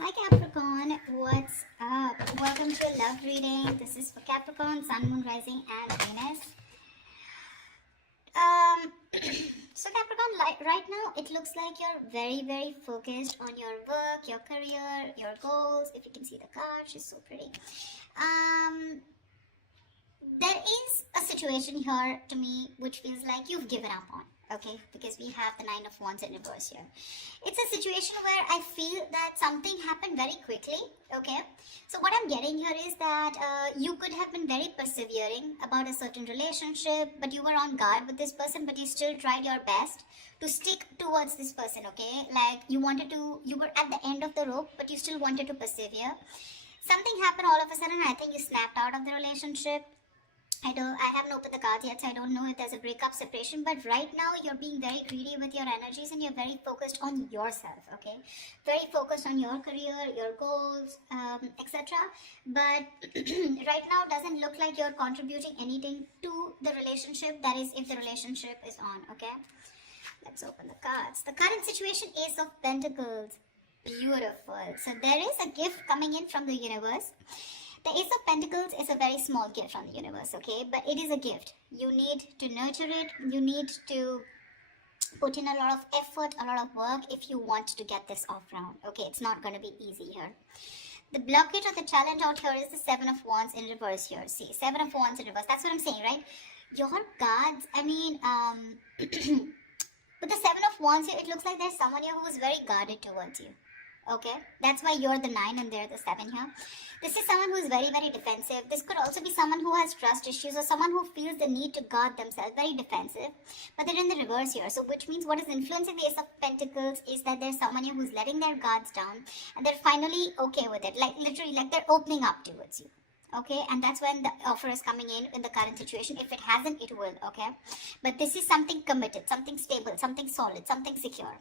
Hi Capricorn, what's up? Welcome to a love reading. This is for Capricorn, Sun, Moon, Rising, and Venus. Um, so Capricorn, right now it looks like you're very focused on your work, your career, your goals. If you can see the card, she's so pretty. Um, there is a situation here to me which feels like you've given up on. Okay, because we have the Nine of Wands in reverse here. It's a situation where I feel that something happened very quickly. Okay, so what I'm getting here is that you could have been very persevering about a certain relationship, but you were on guard with this person, but you still tried your best to stick towards this person. Okay, like you were at the end of the rope, but you still wanted to persevere. Something happened all of a sudden. I think you snapped out of the relationship. I haven't opened the cards yet, so I don't know if there's a breakup, separation, but right now you're being very greedy with your energies and you're very focused on yourself, okay? Very focused on your career, your goals, etc. But right now doesn't look like you're contributing anything to the relationship, that is if the relationship is on, okay? Let's open the cards. The current situation, Ace of Pentacles. Beautiful. So there is a gift coming in from the universe. The Ace of Pentacles is a very small gift from the universe, okay? But it is a gift. You need to nurture it. You need to put in a lot of effort, a lot of work if you want to get this off round, okay? It's not going to be easy here. The blockage or the challenge out here is the Seven of Wands in reverse here. See, Seven of Wands in reverse. That's what I'm saying, right? Your guards, with the Seven of Wands here, it looks like there's someone here who is very guarded towards you. Okay, that's why you're the 9 and they're the 7 here. This is someone who's very defensive. This could also be someone who has trust issues or someone who feels the need to guard themselves, very defensive. But they're in the reverse here. So which means what is influencing the Ace of Pentacles is that there's someone here who's letting their guards down and they're finally okay with it. Like literally, like they're opening up towards you. Okay, and that's when the offer is coming in the current situation. If it hasn't, it will, okay? But this is something committed, something stable, something solid, something secure.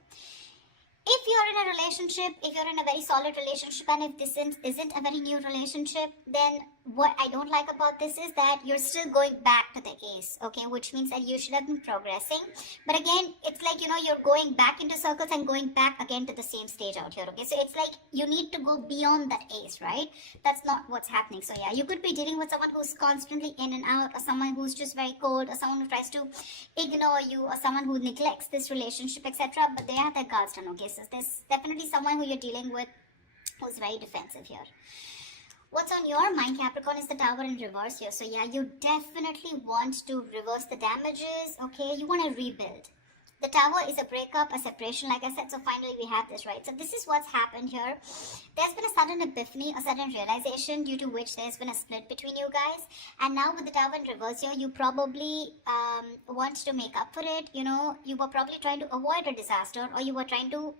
If you're in a relationship, if you're in a very solid relationship, and if this isn't a very new relationship, then what I don't like about this is that you're still going back to the Ace, okay, which means that you should have been progressing. But again, it's like, you're going back into circles and going back again to the same stage out here, okay? So it's like you need to go beyond that Ace, right? That's not what's happening. So yeah, you could be dealing with someone who's constantly in and out, or someone who's just very cold, or someone who tries to ignore you, or someone who neglects this relationship, etc. But they have their guards down, okay? So there's definitely someone who you're dealing with who's very defensive here. What's on your mind, Capricorn, is the Tower in reverse here. So yeah, you definitely want to reverse the damages, okay? You want to rebuild. The Tower is a breakup, a separation, like I said. So finally we have this, right? So this is what's happened here. There's been a sudden epiphany, a sudden realization due to which there's been a split between you guys. And now with the Tower in reverse here, you probably want to make up for it. You were probably trying to avoid a disaster, or you were trying to,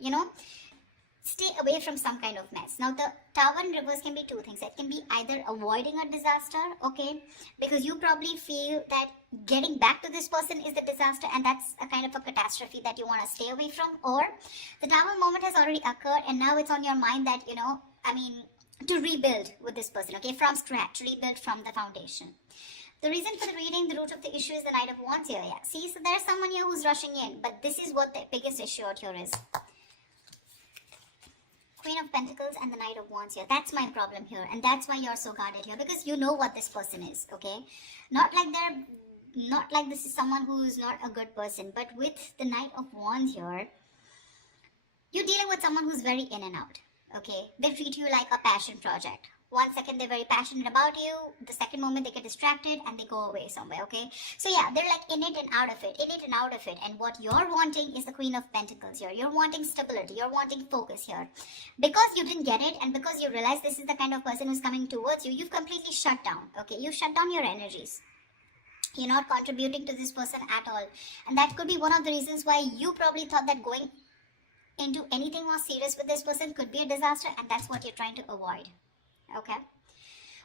stay away from some kind of mess. Now, the Tower in reverse can be two things. It can be either avoiding a disaster, okay, because you probably feel that getting back to this person is the disaster and that's a kind of a catastrophe that you want to stay away from, or the Tower moment has already occurred and now it's on your mind that, to rebuild with this person, okay, from scratch, rebuild from the foundation. The reason for the reading, the root of the issue is the Knight of Wands here, yeah. See, so there's someone here who's rushing in, but this is what the biggest issue out here is. Queen of Pentacles and the Knight of Wands here. That's my problem here, and that's why you're so guarded here, because you know what this person is, okay? Not like this is someone who's not a good person, but with the Knight of Wands here, you're dealing with someone who's very in and out, okay? They treat you like a passion project. 1 second they're very passionate about you, the second moment they get distracted and they go away somewhere, okay? So yeah, they're like in it and out of it, and what you're wanting is the Queen of Pentacles here. You're wanting stability, you're wanting focus here. Because you didn't get it and because you realize this is the kind of person who's coming towards you, you've completely shut down, okay? You shut down your energies. You're not contributing to this person at all, and that could be one of the reasons why you probably thought that going into anything more serious with this person could be a disaster, and that's what you're trying to avoid. Okay,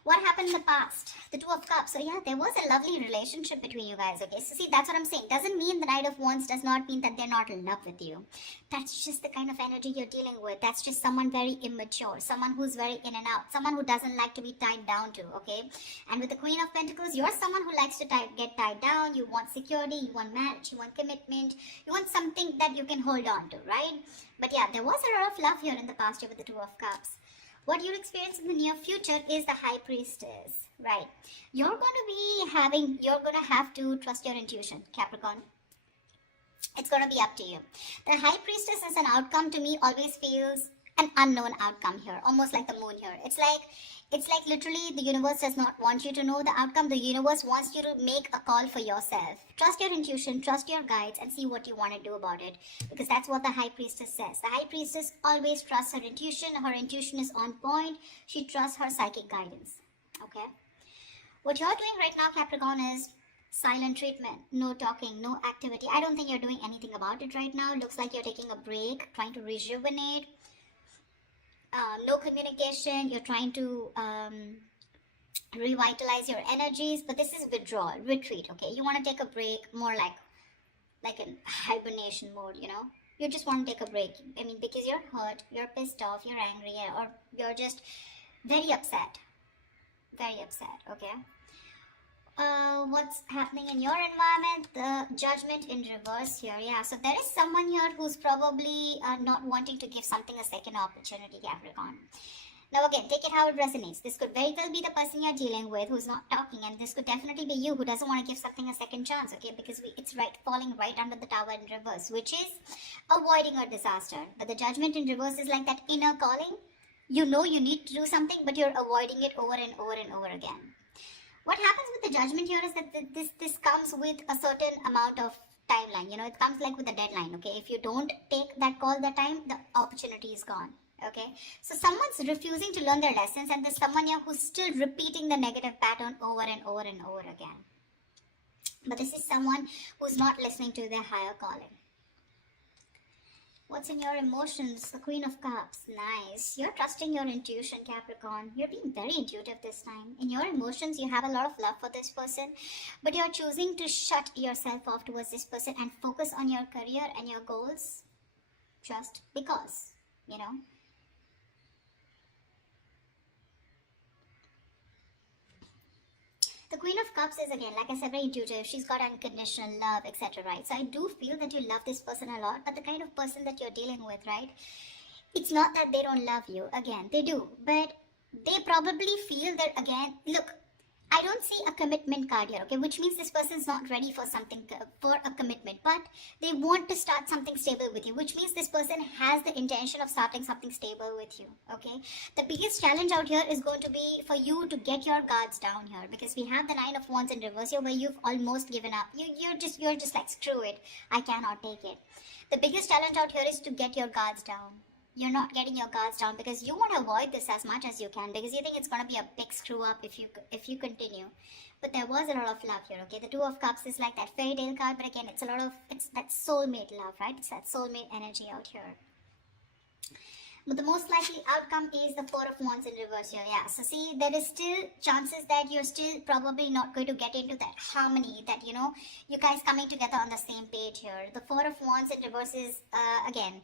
What happened in the past? The Two of Cups. So yeah, there was a lovely relationship between you guys, okay? So see, that's what I'm saying. Doesn't mean the Knight of Wands does not mean that they're not in love with you. That's just the kind of energy you're dealing with. That's just someone very immature, someone who's very in and out, someone who doesn't like to be tied down to, okay? And with the Queen of Pentacles, you're someone who likes to get tied down. You want security, you want marriage, you want commitment, you want something that you can hold on to, right? But yeah, there was a lot of love here in the past year with the Two of Cups. What you'll experience in the near future is the High Priestess, right? You're going to have to trust your intuition, Capricorn. It's going to be up to you. The High Priestess as an outcome to me always feels an unknown outcome here, almost like the moon here. It's like literally the universe does not want you to know the outcome. The universe wants you to make a call for yourself. Trust your intuition, trust your guides, and see what you want to do about it. Because that's what the High Priestess says. The High Priestess always trusts her intuition. Her intuition is on point. She trusts her psychic guidance. Okay? What you're doing right now, Capricorn, is silent treatment. No talking, no activity. I don't think you're doing anything about it right now. Looks like you're taking a break, trying to rejuvenate. No communication. You're trying to revitalize your energies, but this is withdrawal, retreat. Okay, you want to take a break, more like an hibernation mode. You know, you just want to take a break. I mean, because you're hurt, you're pissed off, you're angry, or you're just very upset. Very upset. Okay. What's happening in your environment? The Judgment in reverse here. Yeah, so there is someone here who's probably not wanting to give something a second opportunity, Capricorn. Now again, take it how it resonates. This could very well be the person you're dealing with who's not talking, and this could definitely be you who doesn't want to give something a second chance, okay? Because it's falling right under the Tower in reverse, which is avoiding a disaster. But the Judgment in reverse is like that inner calling. You know you need to do something, but you're avoiding it over and over and over again. What happens with the Judgment here is that this comes with a certain amount of timeline. You know, it comes like with a deadline, okay? If you don't take that call that time, the opportunity is gone, okay? So someone's refusing to learn their lessons, and there's someone here who's still repeating the negative pattern over and over and over again. But this is someone who's not listening to their higher calling. What's in your emotions? The Queen of Cups. Nice. You're trusting your intuition, Capricorn. You're being very intuitive this time. In your emotions, you have a lot of love for this person, but you're choosing to shut yourself off towards this person and focus on your career and your goals just because, you know. The Queen of Cups is, again, like I said, very intuitive. She's got unconditional love, etc., right? So I do feel that you love this person a lot, but the kind of person that you're dealing with, right? It's not that they don't love you. Again, they do. But they probably feel that, again, look, I don't see a commitment card here, okay? Which means this person's not ready for something, for a commitment. But they want to start something stable with you, which means this person has the intention of starting something stable with you, okay? The biggest challenge out here is going to be for you to get your guards down here, because we have the Nine of Wands in reverse here where you've almost given up. You're just like, screw it, I cannot take it. The biggest challenge out here is to get your guards down. You're not getting your guards down because you want to avoid this as much as you can, because you think it's going to be a big screw up if you continue. But there was a lot of love here, okay? The Two of Cups is like that fairy tale card, but again, it's that soulmate love, right? It's that soulmate energy out here. But the most likely outcome is the Four of Wands in reverse here. Yeah, so see, there is still chances that you're still probably not going to get into that harmony, that, you know, you guys coming together on the same page here. The Four of Wands in reverse is, again,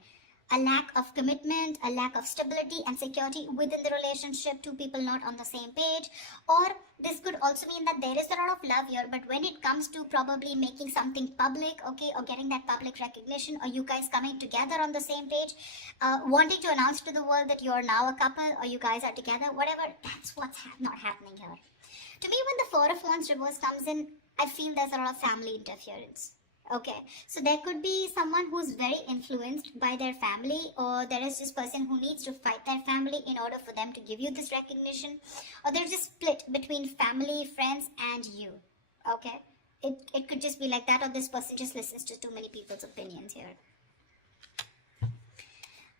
a lack of commitment, a lack of stability and security within the relationship, two people not on the same page. Or this could also mean that there is a lot of love here, but when it comes to probably making something public, okay, or getting that public recognition, or you guys coming together on the same page, wanting to announce to the world that you're now a couple, or you guys are together, whatever, that's what's not happening here. To me, when the Four of Wands reverse comes in, I feel there's a lot of family interference. Okay, so there could be someone who's very influenced by their family, or there is this person who needs to fight their family in order for them to give you this recognition, or there's a split between family, friends, and you. Okay, it could just be like that, or this person just listens to too many people's opinions here.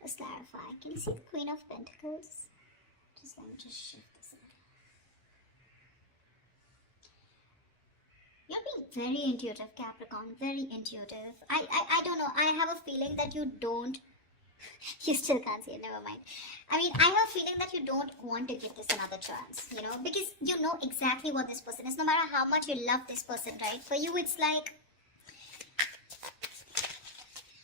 Let's clarify. Can you see the Queen of Pentacles? Let me just shift this a bit. You're being very intuitive, Capricorn, very intuitive. I don't know, I have a feeling that you don't You still can't see it, never mind. I mean, I have a feeling that you don't want to give this another chance, you know, because you know exactly what this person is. No matter how much you love this person, right? For you, it's like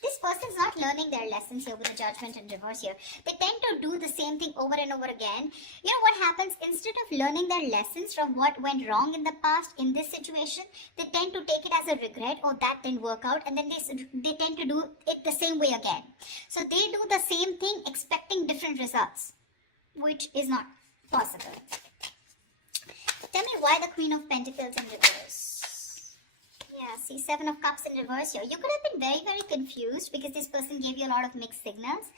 this person's not learning their lessons here with the judgment and reverse here. They tend to do the same thing over and over again. You know what happens? Instead of learning their lessons from what went wrong in the past in this situation, they tend to take it as a regret, or that didn't work out, and then they tend to do it the same way again. So they do the same thing expecting different results, which is not possible. Tell me why the Queen of Pentacles in reverse. Yeah, see, Seven of Cups in reverse here. You could have been very, very confused because this person gave you a lot of mixed signals.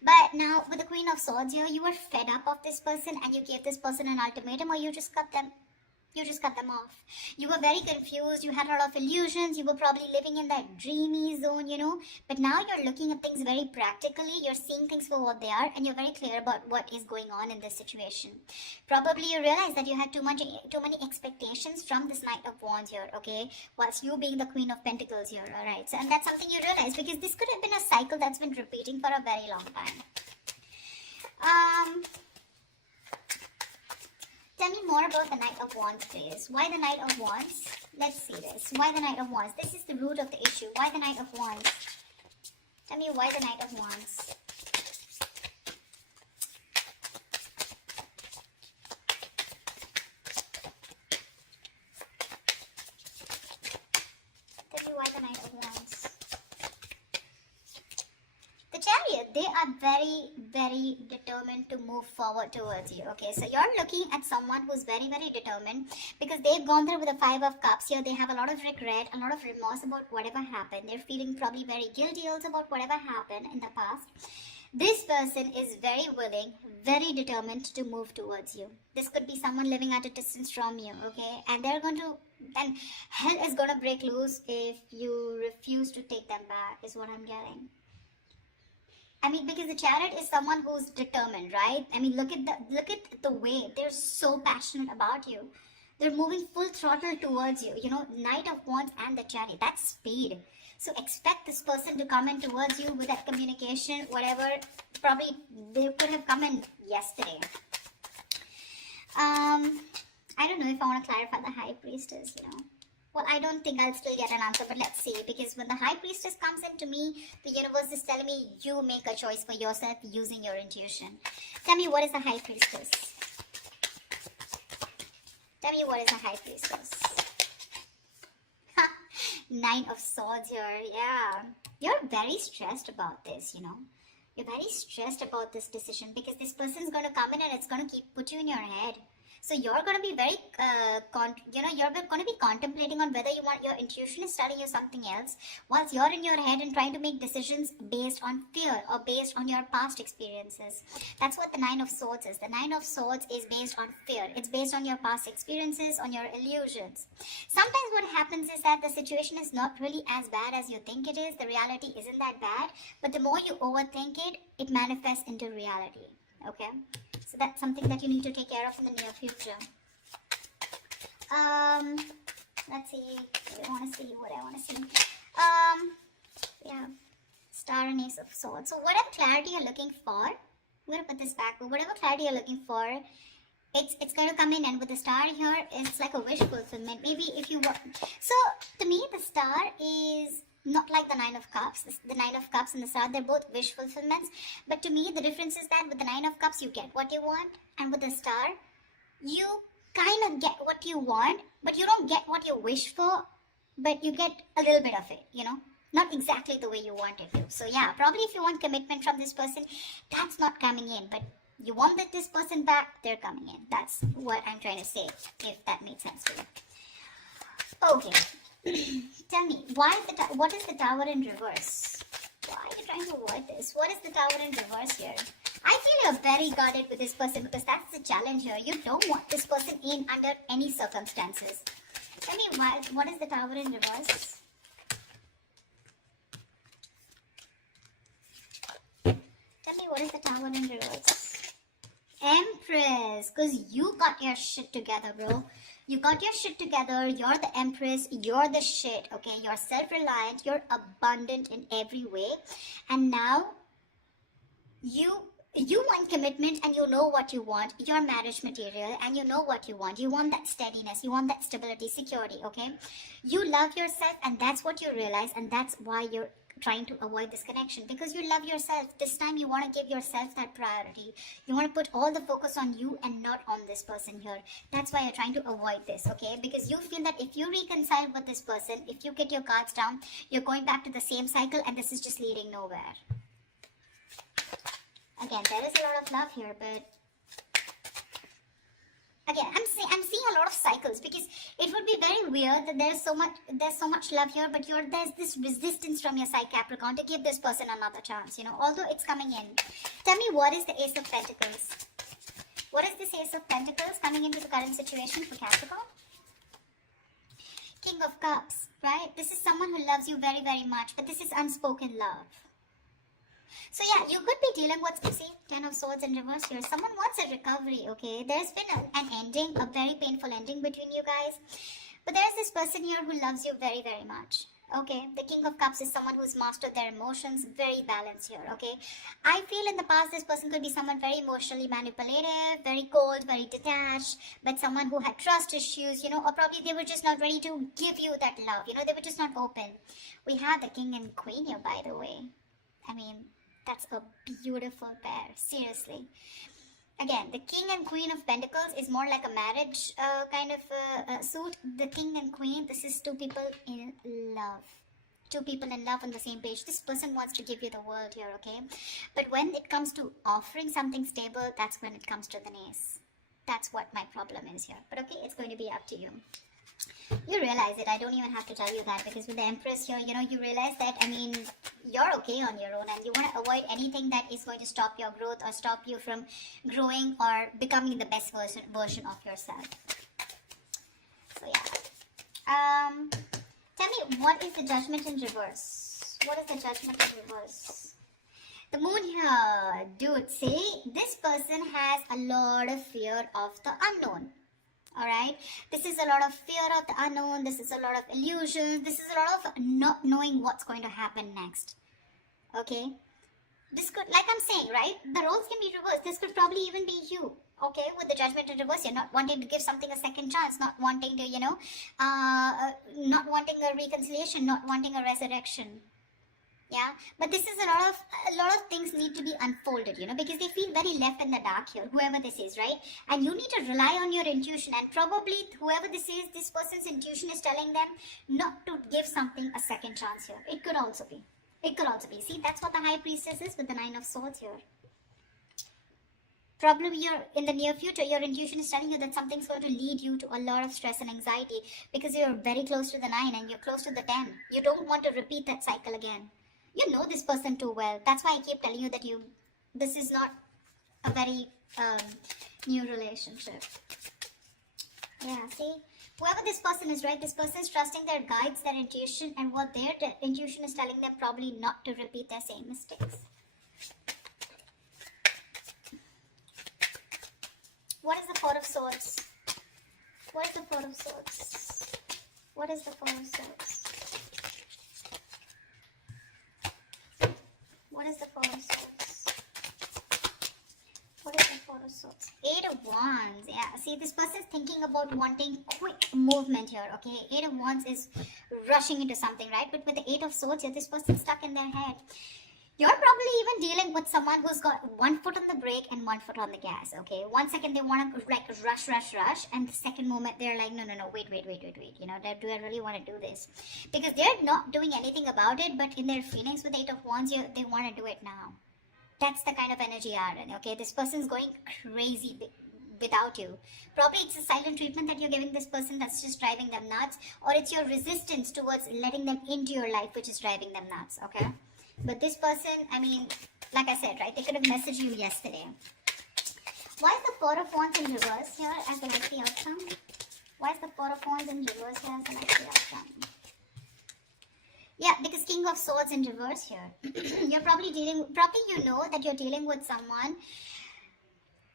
But now with the Queen of Swords here, you were fed up of this person and you gave this person an ultimatum, or you just cut them off. You were very confused. You had a lot of illusions. You were probably living in that dreamy zone, you know. But now you're looking at things very practically. You're seeing things for what they are, and you're very clear about what is going on in this situation. Probably you realize that you had too many expectations from this Knight of Wands here, okay? Whilst you being the Queen of Pentacles here, alright? So, and that's something you realize, because this could have been a cycle that's been repeating for a very long time. Tell me more about the Knight of Wands, please. Why the Knight of Wands? Let's see this. Why the Knight of Wands? This is the root of the issue. Why the Knight of Wands? Tell me why the Knight of Wands. Tell me why the Knight of Wands. The Chariot, they are very, very determined to move forward towards you, okay? So you're looking at someone who's very, very determined, because they've gone there with the Five of Cups here. They have a lot of regret, a lot of remorse about whatever happened. They're feeling probably very guilty also about whatever happened in the past. This person is very willing, very determined to move towards you. This could be someone living at a distance from you, okay? And they're going to, and hell is going to break loose if you refuse to take them back, is what I'm getting. I mean, because the Chariot is someone who's determined, right? I mean, look at the way they're so passionate about you. They're moving full throttle towards you. You know, Knight of Wands and the Chariot, that's speed. So expect this person to come in towards you with that communication, whatever. Probably they could have come in yesterday. I don't know if I want to clarify the High Priestess, you know. Well, I don't think I'll still get an answer, but let's see. Because when the High Priestess comes into me, the universe is telling me you make a choice for yourself using your intuition. Tell me, what is the High Priestess? Tell me, what is the High Priestess? Nine of Swords here, yeah. You're very stressed about this, you know. You're very stressed about this decision because this person's going to come in and it's going to put you in your head. So you're going to be very, you're going to be contemplating on whether you want, your intuition is telling you something else, whilst you're in your head and trying to make decisions based on fear or based on your past experiences. That's what the Nine of Swords is. The Nine of Swords is based on fear. It's based on your past experiences, on your illusions. Sometimes what happens is that the situation is not really as bad as you think it is. The reality isn't that bad, but the more you overthink it, it manifests into reality. Okay? So that's something that you need to take care of in the near future. Let's see. I want to see what I want to see. Yeah. Star and Ace of Swords. So whatever clarity you're looking for, I'm going to put this back. But whatever clarity you're looking for, it's going to come in. And with the star here, it's like a wish fulfillment. Maybe if you want. So to me, the star is not like the Nine of Cups. The Nine of Cups and the Star, they're both wish fulfillments. But to me, the difference is that with the Nine of Cups, you get what you want. And with the Star, you kind of get what you want, but you don't get what you wish for, but you get a little bit of it, you know. Not exactly the way you want it to. So yeah, probably if you want commitment from this person, that's not coming in. But you want this person back, they're coming in. That's what I'm trying to say, if that makes sense to you. Okay. Tell me, what is the Tower in reverse? Why are you trying to avoid this? What is the Tower in reverse here? I feel you're very guarded with this person because that's the challenge here. You don't want this person in under any circumstances. Tell me, what is the Tower in reverse? Tell me, what is the Tower in reverse? Empress, because you got your shit together, bro. You got your shit together. You're the Empress. You're the shit, okay? You're self-reliant. You're abundant in every way. And now, you want commitment, and you know what you want. You're marriage material, and you know what you want. You want that steadiness, you want that stability, security. Okay, you love yourself, and that's what you realize, and that's why you're trying to avoid this connection, because you love yourself. This time you want to give yourself that priority. You want to put all the focus on you and not on this person here. That's why you're trying to avoid this. Okay, because you feel that if you reconcile with this person, if you get your cards down, you're going back to the same cycle, and this is just leading nowhere. Again, there is a lot of love here, but again, I'm seeing a lot of cycles, because it would be very weird that there's so much love here, but there's this resistance from your side, Capricorn, to give this person another chance, you know, although it's coming in. Tell me, what is the Ace of Pentacles? What is this Ace of Pentacles coming into the current situation for Capricorn? King of Cups, right? This is someone who loves you very, very much, but this is unspoken love. So yeah, you could be dealing with, see, Ten of Swords in reverse here. Someone wants a recovery, okay? There's been an ending, a very painful ending between you guys. But there's this person here who loves you very, very much. Okay, the King of Cups is someone who's mastered their emotions, very balanced here, okay? I feel in the past this person could be someone very emotionally manipulative, very cold, very detached, but someone who had trust issues, you know, or probably they were just not ready to give you that love, you know, they were just not open. We have the King and Queen here, by the way. I mean, that's a beautiful pair, seriously. Again, the King and Queen of Pentacles is more like a marriage kind of suit. The King and Queen, this is two people in love. Two people in love on the same page. This person wants to give you the world here, okay? But when it comes to offering something stable, that's when it comes to the ace. That's what my problem is here. But okay, it's going to be up to you. You realize it. I don't even have to tell you that, because with the Empress here, you know, you realize that, I mean, you're okay on your own, and you want to avoid anything that is going to stop your growth or stop you from growing or becoming the best version of yourself. So yeah. Tell me, what is the Judgment in reverse? What is the Judgment in reverse? The Moon here. Dude, see, this person has a lot of fear of the unknown. Alright, this is a lot of fear of the unknown, this is a lot of illusions, this is a lot of not knowing what's going to happen next. Okay, this could, like I'm saying, right, the roles can be reversed. This could probably even be you. Okay, with the Judgment in reverse, you're not wanting to give something a second chance, not wanting to, you know, not wanting a reconciliation, not wanting a resurrection. Yeah, but this is a lot of things need to be unfolded, you know, because they feel very left in the dark here, whoever this is, right? And you need to rely on your intuition, and probably whoever this is, this person's intuition is telling them not to give something a second chance here. It could also be. It could also be. See, that's what the High Priestess is with the Nine of Swords here. Probably you're in the near future, your intuition is telling you that something's going to lead you to a lot of stress and anxiety, because you're very close to the 9 and you're close to the 10. You don't want to repeat that cycle again. You know this person too well. That's why I keep telling you that this is not a very new relationship. Yeah, see, whoever this person is, right, this person is trusting their guides, their intuition, and what their intuition is telling them, probably not to repeat their same mistakes. What is the Four of Swords? What is the Four of Swords? What is the Four of Swords? What is the Four of Swords? What is the Four of Swords? Eight of Wands. Yeah, see, this person is thinking about wanting quick movement here, okay? Eight of Wands is rushing into something, right? But with the Eight of Swords here, this person is stuck in their head. You're probably even dealing with someone who's got one foot on the brake and one foot on the gas, okay? 1 second they want to like rush, and the second moment they're like, no, wait. You know, do I really want to do this? Because they're not doing anything about it, but in their feelings with the Eight of Wands, they want to do it now. That's the kind of energy you're in, okay? This person's going crazy without you. Probably it's a silent treatment that you're giving this person that's just driving them nuts, or it's your resistance towards letting them into your life which is driving them nuts, okay? But this person, I mean, like I said, right, they could have messaged you yesterday. Why is the Four of Wands in reverse here as the likely outcome? Why is the Four of Wands in reverse here as the likely outcome? Yeah, because King of Swords in reverse here. You're probably you know that you're dealing with someone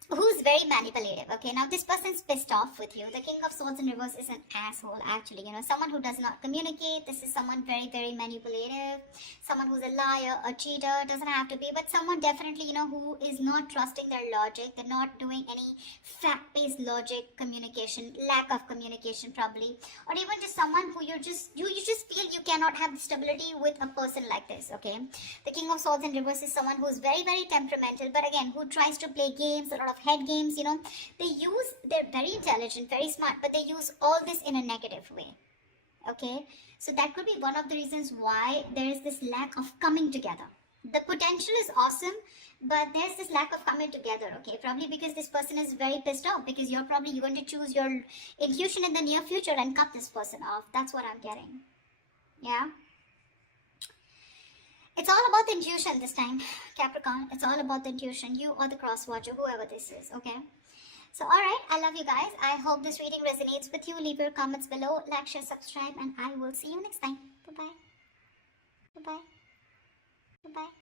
who's very manipulative. Okay, now this person's pissed off with you. The King of Swords in reverse is an asshole, actually. You know, someone who does not communicate. This is someone very, very manipulative. Someone who's a liar, a cheater. Doesn't have to be, but someone definitely, you know, who is not trusting their logic. They're not doing any fact-based logic communication, lack of communication probably, or even just someone who you just feel you cannot have the stability with a person like this. Okay, the King of Swords in reverse is someone who's very, very temperamental, but again, who tries to play games, a lot of head games. You know, they're very intelligent, very smart, but they use all this in a negative way. Okay, so that could be one of the reasons why there is this lack of coming together. The potential is awesome, but there's this lack of coming together. Okay, probably because this person is very pissed off, because you're probably going to choose your intuition in the near future and cut this person off. That's what I'm getting. Yeah, it's all about the intuition this time, Capricorn. It's all about the intuition. You or the cross watcher, whoever this is. Okay, so alright, I love you guys. I hope this reading resonates with you. Leave your comments below, like, share, subscribe, and I will see you next time. Bye bye. Bye bye. Bye bye.